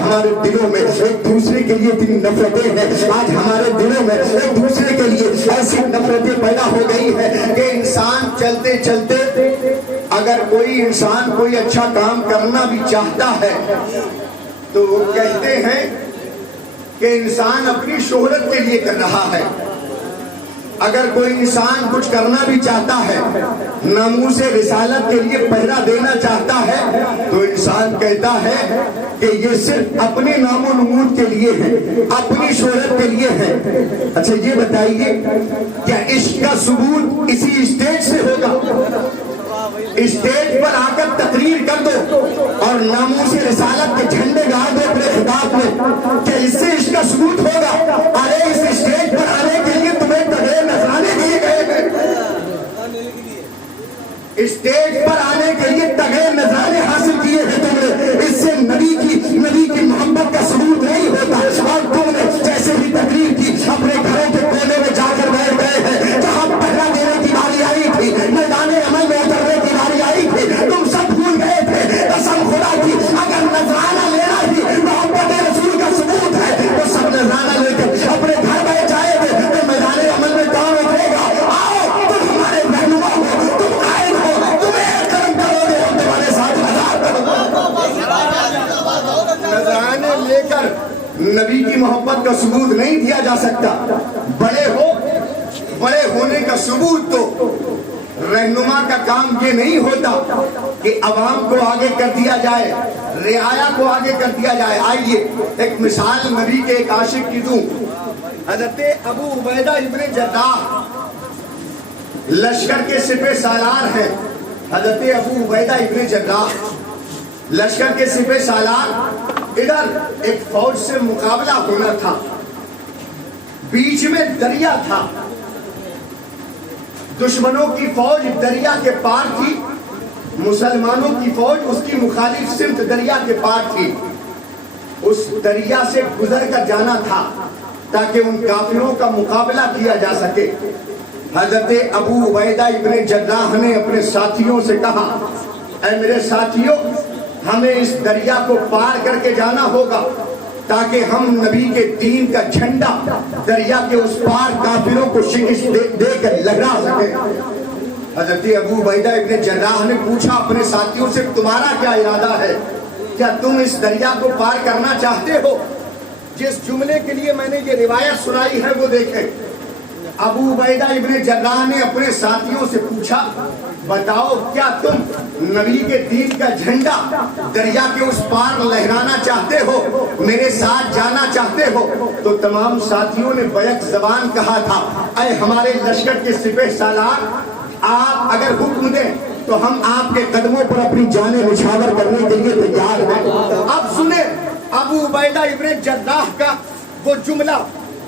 ہمارے دلوں میں ایک دوسرے کے لیے اتنی نفرتیں ہیں، آج ہمارے دلوں میں ایک دوسرے کے لیے ایسی نفرتیں پیدا ہو گئی ہے کہ انسان چلتے چلتے اگر کوئی انسان کوئی اچھا کام کرنا بھی چاہتا ہے تو وہ کہتے ہیں کہ انسان اپنی شہرت کے لیے کر رہا ہے۔ اگر کوئی انسان کچھ کرنا بھی چاہتا ہے، ناموس رسالت کے لیے پہرا دینا چاہتا ہے، تو انسان کہتا ہے کہ یہ صرف اپنے نام و نمود کے لیے ہے، اپنی شہرت کے لیے ہے۔ اچھا یہ بتائیے کیا عشق کا ثبوت اسی اسٹیج سے ہوگا؟ اسٹیج پر آ کر تقریر کر دو اور ناموس رسالت کے جھنڈے گاڑ دو اپنے خطاب میں، کیا اس سے عشق کا ثبوت ہوگا؟ ارے اس اسٹیج پر آنے کے لیے تمہیں تغیر نذرانے دیے گئے ہیں، اسٹیج پر آنے کے لیے تغیر نذرانے حاصل کیے ہیں تم نے، اس سے نبی کی محبت کا ثبوت نہیں ہوتا۔ اور تم نے جیسے بھی تقریر کی اپنے گھروں کے کونے میں جا کر بیٹھ گئے ہیں، جہاں پہرا دینے کی باری آئی تھی، میدان عمل میں اترنے کی باری آئی تھی، تم سب بھول گئے تھے۔ قسم خدا کی اگر نذرانہ لینا ہی محبت رسول کا ثبوت ہے تو سب نذرانہ لے کر اپنے گھر بیٹھ جائے گے، تو میدان عمل میں کون اترے گا؟ آؤ تم ہمارے رہنما ہو، تم قائد ہو، تمہیں ایک قدم کرو گے ہم تمہارے ساتھ ہزار قدم۔ نذرانے لے کر نبی کی محبت کا ثبوت نہیں دیا جا سکتا۔ بڑے ہونے کا ثبوت تو رہنما کا کام یہ نہیں ہوتا کہ عوام کو آگے کر دیا جائے، رعایا کو آگے کر دیا جائے۔ آئیے ایک مثال نبی کے ایک عاشق کی دوں۔ حضرت ابو عبیدہ ابن جراح لشکر کے سپہ سالار ہیں۔ حضرت ابو عبیدہ ابن جراح لشکر کے سپہ سالار، ادھر ایک فوج سے مقابلہ ہونا تھا، بیچ میں دریا تھا، دشمنوں کی فوج دریا کے پار تھی، مسلمانوں کی فوج اس کی مخالف سمت دریا کے پار تھی۔ اس دریا سے گزر کر جانا تھا تاکہ ان کافروں کا مقابلہ کیا جا سکے۔ حضرت ابو عبیدہ ابن جراح نے اپنے ساتھیوں سے کہا، اے میرے ساتھیوں، ہمیں اس دریا کو پار کر کے جانا ہوگا تاکہ ہم نبی کے دین کا جھنڈا دریا کے اس پار کافروں کو شکست دے کر لہرا سکے۔ حضرت ابو عبیدہ ابن جراح نے پوچھا اپنے ساتھیوں سے، تمہارا کیا ارادہ ہے؟ کیا تم اس دریا کو پار کرنا چاہتے ہو؟ جس جملے کے لیے میں نے یہ روایت سنائی ہے وہ دیکھیں۔ ابو عبیدہ ابن جراح نے اپنے ساتھیوں سے پوچھا، بتاؤ کیا تم نبی کے دین کا جھنڈا دریا کے اس پار لہرانا چاہتے ہو، میرے ساتھ جانا چاہتے ہو؟ تو تمام ساتھیوں نے بیک زبان کہا تھا، اے ہمارے لشکر کے سپہ سالار، آپ اگر حکم دیں تو ہم آپ کے قدموں پر اپنی جانیں نچھاور کرنے کے لیے تیار ہیں۔ اب سنیں ابو عبیدہ ابن جراح کا وہ جملہ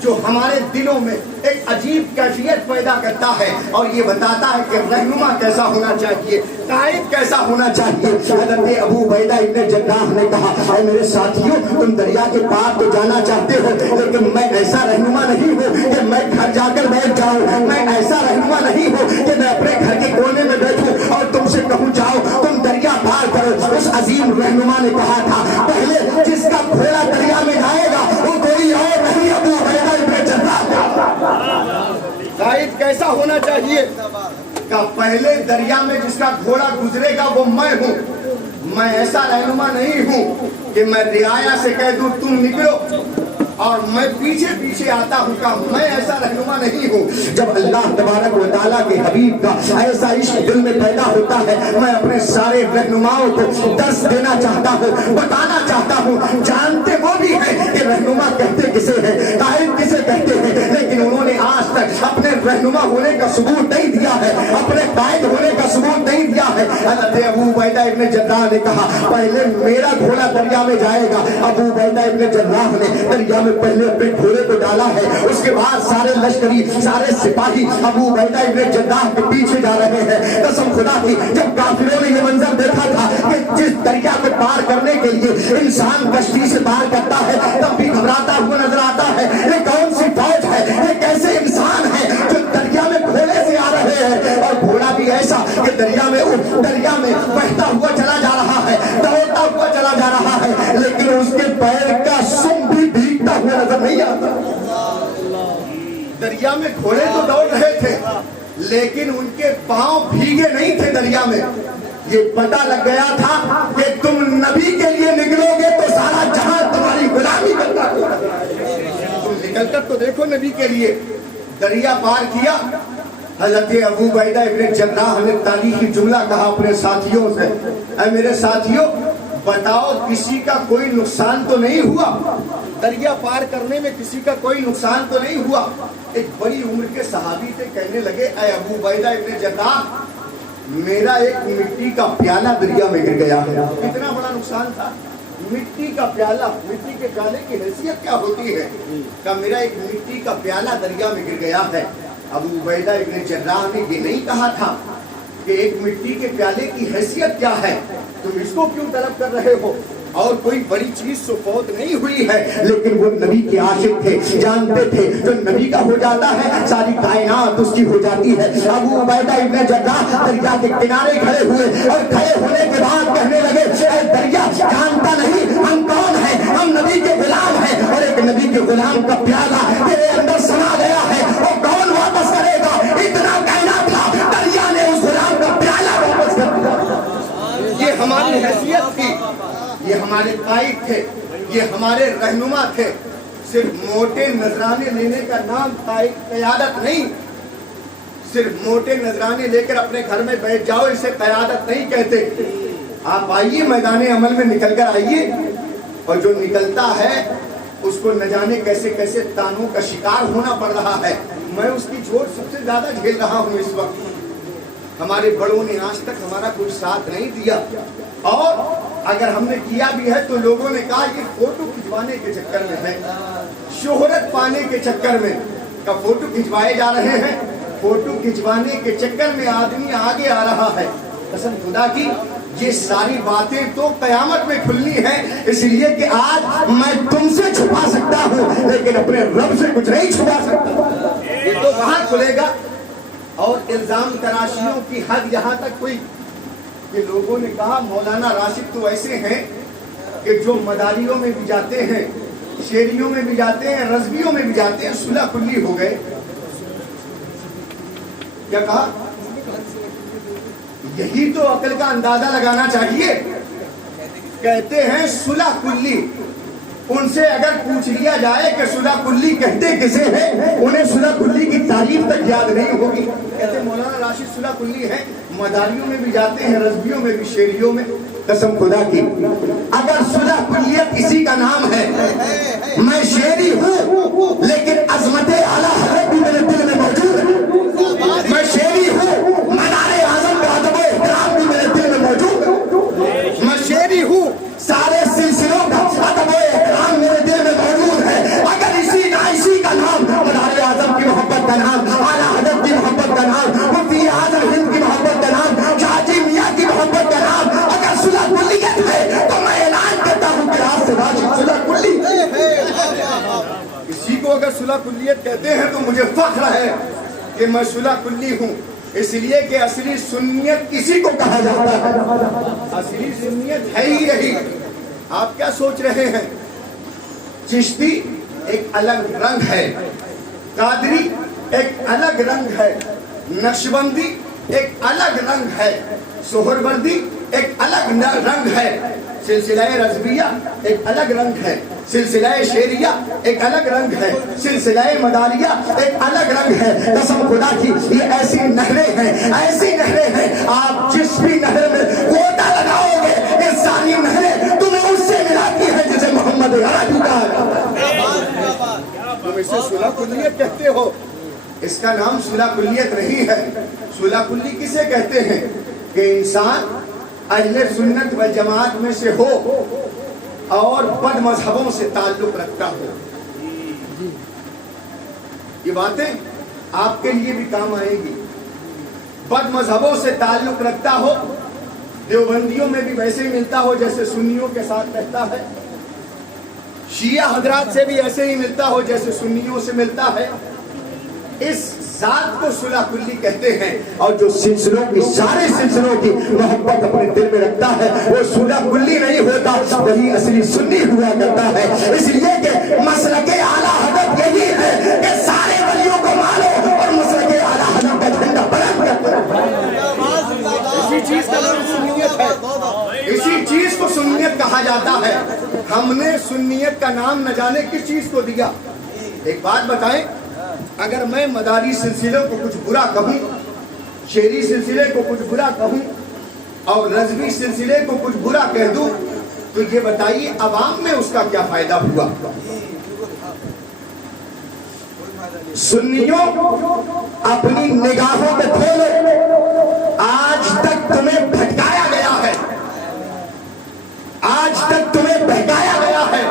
جو ہمارے دلوں میں ایک عجیب کیفیت پیدا کرتا ہے اور یہ بتاتا ہے کہ رہنما کیسا ہونا چاہیے، قائد کیسا ہونا چاہیے۔ حضرت ابو عبیدہ ابن جراح نے کہا، اے میرے ساتھیوں، تم دریا کے پار تو جانا چاہتے ہو، لیکن میں ایسا رہنما نہیں ہوں کہ میں گھر جا کر بیٹھ جاؤں، میں ایسا رہنما نہیں ہوں کہ میں اپنے گھر کے کونے میں بیٹھوں اور تم سے کہوں جاؤ تم دریا پار کرو۔ اس عظیم رہنما نے کہا تھا، پہلے جس کا گھوڑا دریا میں جائے گا وہ کوئی اور نہیں، ابو عبیدہ ابن جراح۔ قائد کیسا ہونا چاہیے؟ کہ پہلے دریا میں جس کا گھوڑا گزرے گا وہ میں ہوں۔ میں ایسا رہنما نہیں ہوں کہ میں رعایا سے کہہ دوں تم نکلو اور میں پیچھے پیچھے آتا ہوں، کہ میں ایسا رہنما نہیں ہوں۔ جب اللہ تبارک و تعالیٰ کے حبیب کا ایسا عشق دل میں پیدا ہوتا ہے، میں اپنے سارے رہنماؤں کو درس دینا چاہتا ہوں، بتانا چاہتا ہوں۔ جانتے وہ بھی ہیں کہ رہنما کہتے کسے ہیں، قائد کسے کہتے ہیں، لیکن انہوں نے آج تک اپنے رہنما ہونے کا ثبوت نہیں دیا ہے، اپنے قائد ہونے کا ثبوت نہیں دیا ہے۔ حضرت ابو عبیدہ ابن جراح نے کہا، پہلے میرا گھوڑا دریا میں جائے گا۔ ابو عبیدہ ابن جراح نے دریا میں پہلے اپنے گھوڑے کو ڈالا ہے، اس کے بعد سارے لشکری، سارے سپاہی ابو عبیدہ ابن جراح کے پیچھے جا رہے ہیں۔ قسم خدا کی جب کافروں نے یہ منظر دیکھا تھا کہ جس دریا کو پار کرنے کے لیے انسان کشتی سے پار کرتا ہے تب بھی گھبراتا ہوا نظر آتا ہے، یہ کون سی فوج ہے، یہ کیسے انسان ہے جو دریا میں گھوڑے سے آ رہے ہیں، اور گھوڑا بھی ایسا کہ دریا میں بہتا ہوا چلا جا رہا ہے، دوڑتا ہوا چلا جا رہا ہے۔ لیکن اس کے پیر کا سم بھی بھیگتا ہوا نظر نہیں آتا. دریا میں گھوڑے تو دوڑ رہے تھے لیکن ان کے پاؤں بھیگے نہیں تھے دریا میں. یہ پتہ لگ گیا تھا کہ تم نبی کے لیے نکلو گے تو سارا جہاں تمہاری غلامی کرتا ہوگا. تم نکل کر تو دیکھو نبی کے لیے. دریا پار کیا. حضرت ابو عبیدہ ابن جراح نے تاریخی جملہ کہا اپنے ساتھیوں سے, اے میرے ساتھیوں بتاؤ کسی کا کوئی نقصان تو نہیں ہوا؟ دریا پار کرنے میں کسی کا کوئی نقصان تو نہیں ہوا؟ ایک بڑی عمر کے صحابی تھے, کہنے لگے اے ابو عبیدہ ابن جراح میرا ایک مٹی کا پیالہ دریا میں گر گیا ہے. کتنا بڑا نقصان تھا. مٹی کا پیالہ, مٹی کے پیالے کی حیثیت کیا ہوتی ہے؟ کہ میرا ایک مٹی کا پیالہ دریا میں گر گیا ہے. ابو عبیدہ ابن جراح نے یہ نہیں کہا تھا کہ ایک مٹی کے پیالے کی حیثیت کیا ہے, تم اس کو کیوں طلب کر رہے ہو, اور کوئی بڑی چیز تو فوت نہیں ہوئی ہے. لیکن وہ نبی کے عاشق تھے, جانتے تھے جو نبی کا ہو جاتا ہے ساری کائنات اس کی ہو جاتی ہے. ابو عبیدہ ابن جراح دریا کے کنارے کھڑے ہوئے اور کھڑے ہونے کے بعد کہنے لگے اے دریا جانتا نہیں ہم کون ہیں, ہم نبی کے غلام ہیں, اور ایک نبی کے غلام کا پیالہ تیرے اندر سما گیا ہے, وہ کون واپس کرے گا؟ اتنا کہنا تھا, دریا نے اس غلام کا پیالہ واپس کر دیا. یہ ہماری حیثیت تھی, یہ ہمارے قائد تھے, یہ ہمارے رہنما تھے. صرف موٹے نذرانے لینے کا نام قیادت نہیں, صرف موٹے نذرانے لے کر اپنے گھر میں بیٹھ جاؤ اسے قیادت نہیں کہتے. آپ آئیے میدان عمل میں نکل کر آئیے, اور جو نکلتا ہے اس کو نہ جانے کیسے کیسے تانوں کا شکار ہونا پڑ رہا ہے. میں اس کی چوٹ سب سے زیادہ جھیل رہا ہوں اس وقت. ہمارے بڑوں نے آج تک ہمارا کوئی ساتھ نہیں دیا, اور اگر ہم نے کیا بھی ہے تو لوگوں نے کہا یہ فوٹو کھنچوانے کے چکر میں ہے, شہرت پانے کے چکر میں کا فوٹو کھنچوائے جا رہے ہیں. فوٹو کھنچوانے کے چکر میں آدمی آگے آ رہا ہے. قسم خدا کی یہ ساری باتیں تو قیامت میں کھلنی ہے, اس لیے کہ آج میں تم سے چھپا سکتا ہوں لیکن اپنے رب سے کچھ نہیں چھپا سکتا. یہ تو وہاں کھلے گا. اور الزام تراشیوں کی حد یہاں تک ہوئی کہ لوگوں نے کہا مولانا راشد تو ایسے ہیں کہ جو مداریوں میں بھی جاتے ہیں, شیریوں میں بھی جاتے ہیں, رضویوں میں بھی جاتے ہیں, صلح کلی ہو گئے. کیا کہا؟ یہی تو عقل کا اندازہ لگانا چاہیے. کہتے ہیں صلح کلی. ان سے اگر پوچھ لیا جائے کہ صلح کلی کہتے کسے ہیں, انہیں صلح کلی کی تعریف تک یاد نہیں ہوگی. کہتے ہیں مولانا راشد صلح کلی ہے, مداریوں میں بھی جاتے ہیں, رضویوں میں بھی, شیریوں میں. قسم خدا کی اگر صلح کلیت کسی کا نام ہے, میں شیری ہوں لیکن عظمت اعلیٰ حضرت بھی میرے دل میں موجود ہے. میں شیری ہوں, منار اعظم کا ادب و احترام بھی میرے دل میں موجود ہے. میں شیری ہوں, سارے سلسلوں کا ادب و احترام میرے دل میں موجود ہے. اگر اسی کا نام, منار اعظم کی محبت کا نام, اعلیٰ حضرت کی محبت کا نام, مفتی اعظم ہند کی محبت کا نام, حاجی میاں کی محبت کا نام اگر صلح کلیت ہے تو میں اعلان کرتا ہوں کہ آج سے راشد صلح کلی. کسی کو اگر صلح کلیت کہتے ہیں تو مجھے فخر ہے کہ میں صلح کلی ہوں, اس لیے کہ اصلی سنیت کسی کو کہا جاتا ہے. اصلی سنیت ہے ہی یہی. آپ کیا سوچ رہے ہیں؟ چشتی ایک الگ رنگ ہے, قادری ایک الگ رنگ ہے, نقشبندی ایک الگ رنگ ہے, سہروردی ایک الگ رنگ ہے, سلسلہ رضویہ ایک الگ رنگ ہے, سلسلہ شیریہ ایک الگ رنگ ہے, سلسلہ مداریہ ایک الگ رنگ ہے. قسم خدا کی یہ ایسی نہریں ہیں, ایسی نہریں ہیں, آپ جس بھی نہر میں گوتا لگاؤ گے یہ ساری نہریں تمہیں اس سے ملاتی ہے جسے محمد عربی کہا جاتا ہے. تم اسے صلح کلیت کہتے ہو, اس کا نام صلح کلیت نہیں ہے. صلح کلی کسے کہتے ہیں کہ انسان اہل سنت و جماعت میں سے ہو اور بد مذہبوں سے تعلق رکھتا ہو. یہ باتیں آپ کے لیے بھی کام آئیں گی. بد مذہبوں سے تعلق رکھتا ہو, دیوبندیوں میں بھی ویسے ہی ملتا ہو جیسے سنیوں کے ساتھ رہتا ہے, شیعہ حضرات سے بھی ایسے ہی ملتا ہو جیسے سنیوں سے ملتا ہے. اس ذات کو صلح کلی کہتے ہیں، اور جو سلسلوں کی سارے سلسلوں کی محبت اپنے دل میں رکھتا ہے وہ صلح کلی نہیں ہوتا، وہی اصلی سنی ہوا کرتا ہے۔ اس لیے کہ مسلک اعلیٰ حضرت یہی ہے کہ سارے ولیوں کو مانو اور مسلک اعلیٰ حضرت کا جھنڈا بلند کرو۔ اسی چیز کا نام سنیت ہے، اسی چیز کو سنیت کہا جاتا ہے۔ ہم نے سنیت کا نام نہ جانے کس چیز کو دیا۔ ایک بات بتائیں، اگر میں مداری سلسلے کو کچھ برا کہوں، شعری سلسلے کو کچھ برا کہوں اور رضوی سلسلے کو کچھ برا کہہ دوں تو یہ بتائیے عوام میں اس کا کیا فائدہ ہوا؟ سنیوں اپنی نگاہوں کو کھولو، آج تک تمہیں بھٹکایا گیا ہے، آج تک تمہیں بہکایا گیا ہے،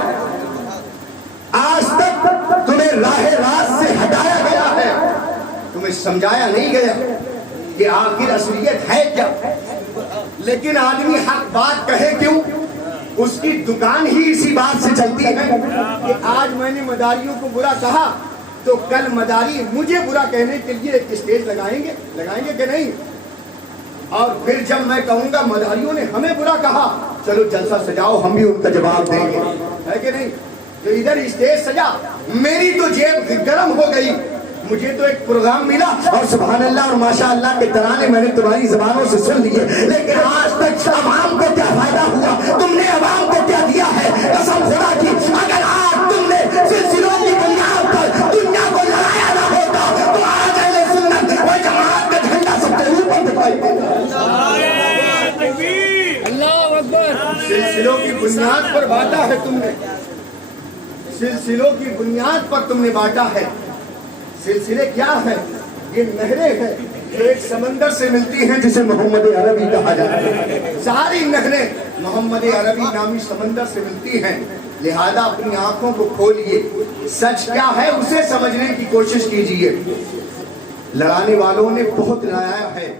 آج تک تمہیں راہ راست سے ہٹایا گیا ہے، تمہیں سمجھایا نہیں گیا کہ آخر اصلیت ہے کیا۔ لیکن آدمی حق بات کہے کیوں؟ اس کی دکان ہی اسی بات سے چلتی ہے کہ آج میں نے مداریوں کو برا کہا تو کل مداری مجھے برا کہنے کے لیے ایک اسٹیج لگائیں گے کہ نہیں؟ اور پھر جب میں کہوں گا مداریوں نے ہمیں برا کہا، چلو جلسہ سجاؤ، ہم بھی ان کا جواب دیں گے، ہے کہ نہیں؟ جو ادھر اسٹیج سجا، میری تو جیب گرم ہو گئی، مجھے تو ایک پروگرام ملا اور سبحان اللہ اور ماشاء اللہ کے ترانے میں نے تمہاری زبانوں سے سن لیے، لیکن آج تک عوام کو کیا فائدہ ہوا؟ تم نے عوام کو کیا دیا ہے؟ قسم خدا کی اگر آج تم نے سلسلوں کی بنیاد پر دنیا کو لڑایا نہ ہوتا تو آج اہل سنت و جماعت کا جھنڈا سب سے اوپر دکھائی دیتا۔ اللہ اکبر۔ سلسلوں کی بنیاد پر بانٹا ہے تم نے، سلسلوں کی بنیاد پر تم نے بانٹا ہے۔ سلسلے کیا ہے؟ یہ نہریں ہیں جو ایک سمندر سے ملتی ہیں جسے محمد عربی کہا جاتا ہے۔ ساری نہریں محمد عربی نامی سمندر سے ملتی ہیں، لہذا اپنی آنکھوں کو کھولیے، سچ کیا ہے اسے سمجھنے کی کوشش کیجیے۔ لڑانے والوں نے بہت لڑایا ہے۔